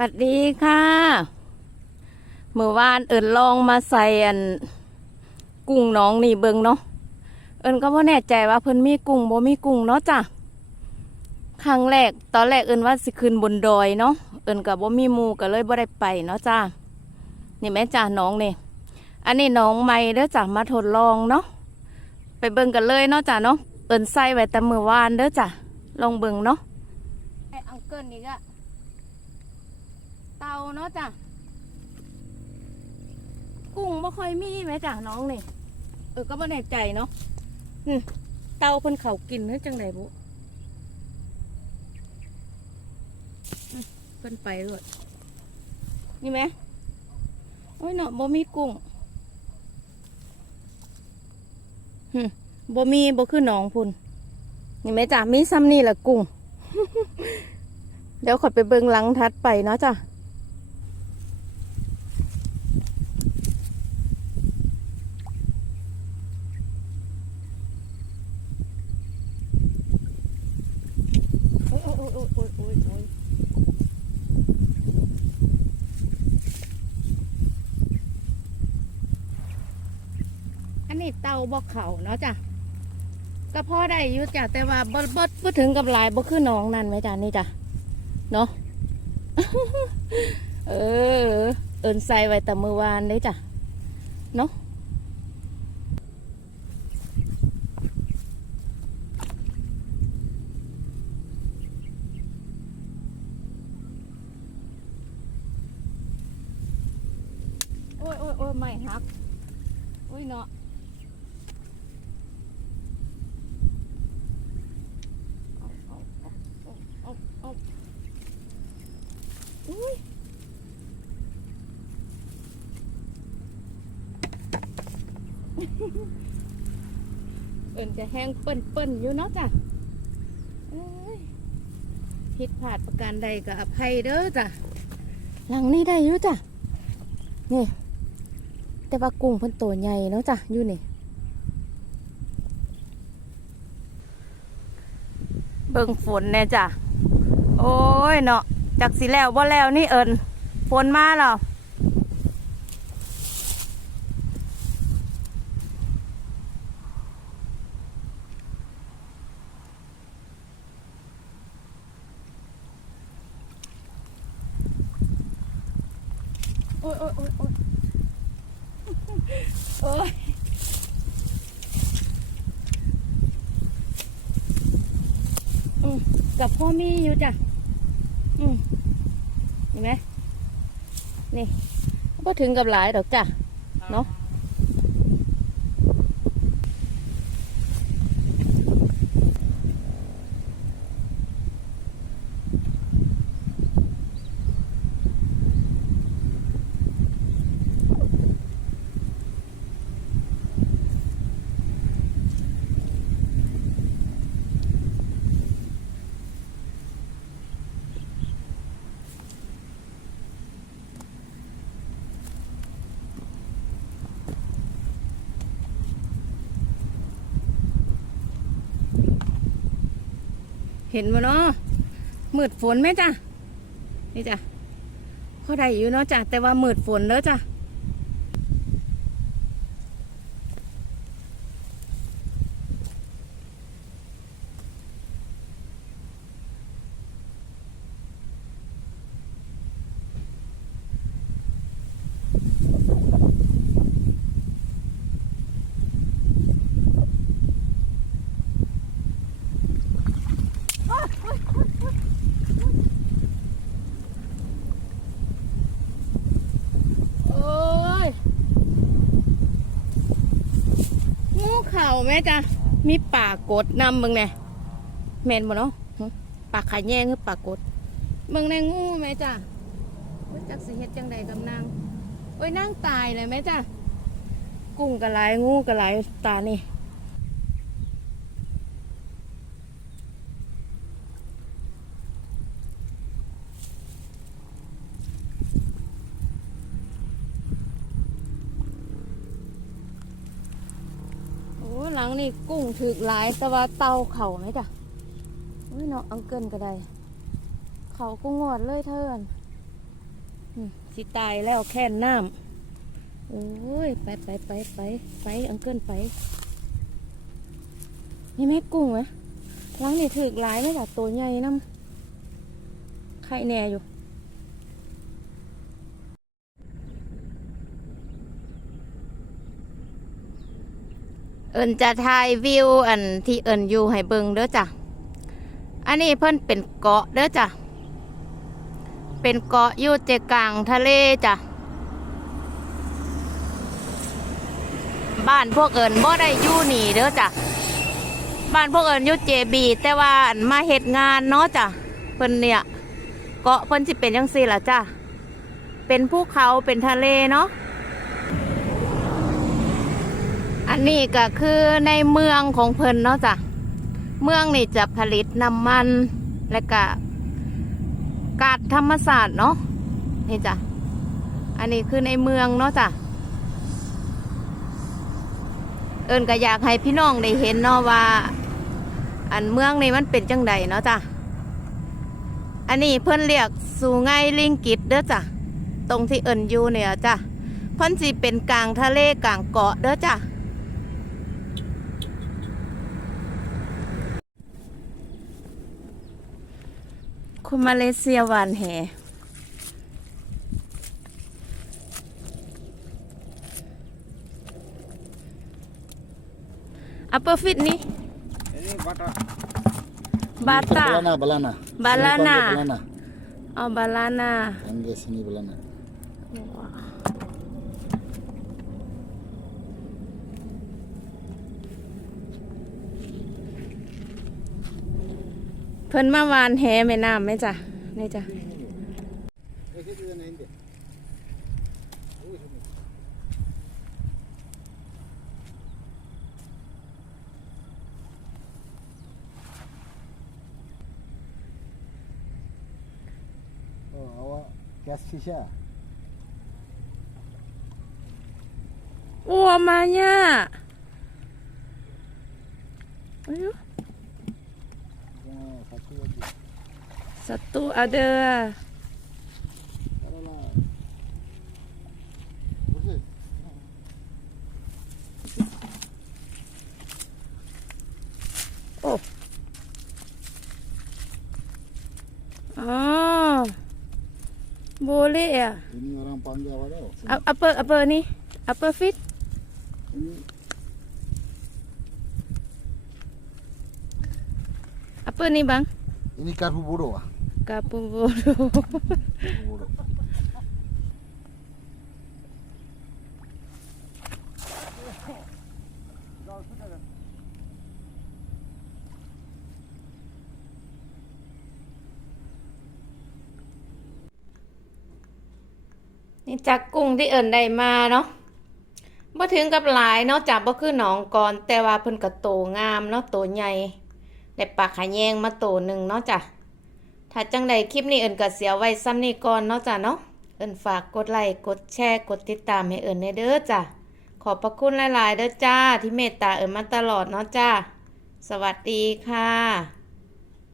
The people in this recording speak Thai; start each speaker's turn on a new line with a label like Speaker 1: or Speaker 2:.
Speaker 1: สวัสดีค่ะเมื่อวานเอิญลองมาใส่อันกุ้งน้องนี่เบิงเนาะเอิญก็บ่แน่ใจว่าเพิ่นมีกุ้งบ่มีกุ้งเนาะจ้ะครั้งแรกตอนแรกเอิญว่าสิขึ้นบนดอยเนาะเอิญก็บ่มีหมูก็เลยบ่ได้ไปเนาะจ้ะนี่แม่จ้ะน้องนี่อันนี้น้องใหม่เด้อจ้ะมาทดลองเนาะไปเบิ่งกันเลยเนาะจ้ะเนาะเอิญใส่ไว้แต่เมื้อวานเด้อจ้ะลองเบิ่งเนาะไอ้อังเกิลนี่ก็าเนาะจ้ะกุ้งไม่ค่อยมีไหมจ้ะน้องนี่เออก็ไม่แน่ใจเนาะอืมเตาเพิ่นเขากินเฮ้จังไหนบุเพิ่นไปเลยนี่ไหมโอ้ยเนาะบ่มีกุ้งบ่มีบ่คือหนองพุ่นนี่ไหมจ้ะมีซ้ำนี่แหละกุ้ง เดี๋ยวขอไปเบิงหลังทัดไปเนาะจ้ะ โอ้ยโอ้ยโอ้ยโอ้ยโอ้ยโอ้ย อันนี้เตาบอกเขาเนาะจ้ะก็พอได้อยู่จ้ะแต่ว่าบ่บ่บ่ถึงกับลายบ่คือน้องนั่นไหมจ้ะนี่จ้ะเนาะเออ เอินใส่ไว้แต่เมื่อวานเลยจ้ะเนาะโอ้ยโอ้ยโอ้ยไม่ฮักโอ้ยเนาะเอาเอาเอาเอาเอาเอาอุ้ย เอินจะแห้งเปิ้นเปิ้นๆอยู่เนาะจ้ะผิดพลาดประการใดก็อภัยเด้อจ้ะหลังนี้ได้อยู่จ้ะนี่ แต่ว่ากุ้งเพิ่นตัวใหญ่เนาะจ้ะอยู่นี่เบิ่งฝนแน่จ้ะ โอ้ยเนาะจากสิแล้วบ่แล้วนี่เอิญฝนมาแล้ว อ้ยโอ้ยโอ้ยโอ้ยโอ้ยอืมกับพ่อมีอยู่จ้ะอืมเห็นไหมนี่ก็ถึงกับหลายดอกจ้ะเนาะ เห็นบ่เนาะมืดฝนไหมจ้ะนี่จ้ะพอได้อยู่เนาะจ้ะแต่ว่ามืดฝนเด้อจ้ะ โอ้ยงู เข่าแม่จ้ะมีป่ากดนำมึงแน่แมนบ่เนาะหึปากขาแย่งคือปากกดเบิ่งในงูแม่จ้ะโอ้ยจักสิเฮ็ดจังใดกับนางโอ้ยนางตายเลยแม่จ้ะกุ้งกระไรงูกระไรตานี่ โอ้หลัง นี่กุ้งถึกหลายแต่ว่าเตาเข่าไหมจ้ะอุ้ยเนาะอังเกิลก็ได้ เขาก็งอดเลยเทินอืมสิตายแล้วแค่นน้ำโอ้ยไปไปไปไปไปอังเกิลไป นี่แม่กุ้งไหมล้างนี่ถือกหลายเลยว่ะตัวใหญ่น้ำไข่แน่อยู่ เอินจะถ่ายวิวอันที่เอินอยู่ให้เบิงเด้อจ้ะ อันนี้เพิ่นเป็นเกาะเด้อจ้ะ เป็นเกาะอยู่ใจกลางทะเลจ้ะ บ้านพวกเอิญบ่ได้อยู่นี่เด้อจ้ะ บ้านพวกเอิญอยู่เจบีแต่ว่านมาเฮ็ดงานเนาะจ้ะ เพิ่นเนี่ย เกาะเพิ่นสิเป็นจังซี่ล่ะจ้ะ เป็นภูเขาเป็นทะเลเนาะ อันนี้ก็คือในเมืองของเพิ่นเนาะจ้ะ เมืองนี่จะผลิตน้ำมัน และก็กาดธรรมศาสตร์เนาะนี่จ้ะ อันนี้คือในเมืองเนาะจ้ะ เอิญก็อยากให้พี่น้องได้เห็นเนาะว่า อันเมืองนี่มันเป็นจังใดเนาะจ้ะ อันนี้เพิ่นเรียกสูไงลิงกิตเด้อจ้ะ ตรงที่เอิญอยู่เนี่ยจ้ะเพิ่นสิเป็นกลางทะเลกลางเกาะเด้อจ้ะ คนมาเลเซียหวานแหอัปเปอร์ฟิตนี่
Speaker 2: Ini bata.
Speaker 1: บาตา
Speaker 2: Balana, balana.
Speaker 1: Balana.
Speaker 2: Sini panggil balana.
Speaker 1: เอาบาลานา
Speaker 2: Panggil sini balana.
Speaker 1: เ พิ่นมาหวานแหแม่น้ำไหมจ้ะนี่จ้ะ
Speaker 2: Oh, awak gas sisa.
Speaker 1: อ้วมาเนี่ยอายุ
Speaker 2: Oh, satu lagi.
Speaker 1: satu ada
Speaker 2: lah.
Speaker 1: Oh oh boleh ya
Speaker 2: Ini orang panggil apa tau?
Speaker 1: Apa apa ni apa fit
Speaker 2: Ini
Speaker 1: apa ni bang
Speaker 2: ini karbu bodoh ah.
Speaker 1: kapung bodoh
Speaker 2: Karbu bodoh.
Speaker 1: นี่จากกุ้งที่เอิญได้มาเนาะบ่ถึงกับหลายเนาะจับบ่คือหนองก่อนแต่ว่าเพิ่นก็โตงามเนาะโตใหญ่ ได้ปลาขะแยงมาโตหนึ่งเนาะจ้ะ ถ้าจังใดคลิปนี้เอิญก็เสียไว้ซ้ำนี่ก่อนเนาะจ้ะเนาะ เอิญฝากกดไลค์ กดแชร์ กดติดตามให้เอิญในเด้อจ้ะ ขอบพระคุณหลายๆเด้อจ้า ที่เมตตาเอิญมาตลอดเนาะจ้า สวัสดีค่ะ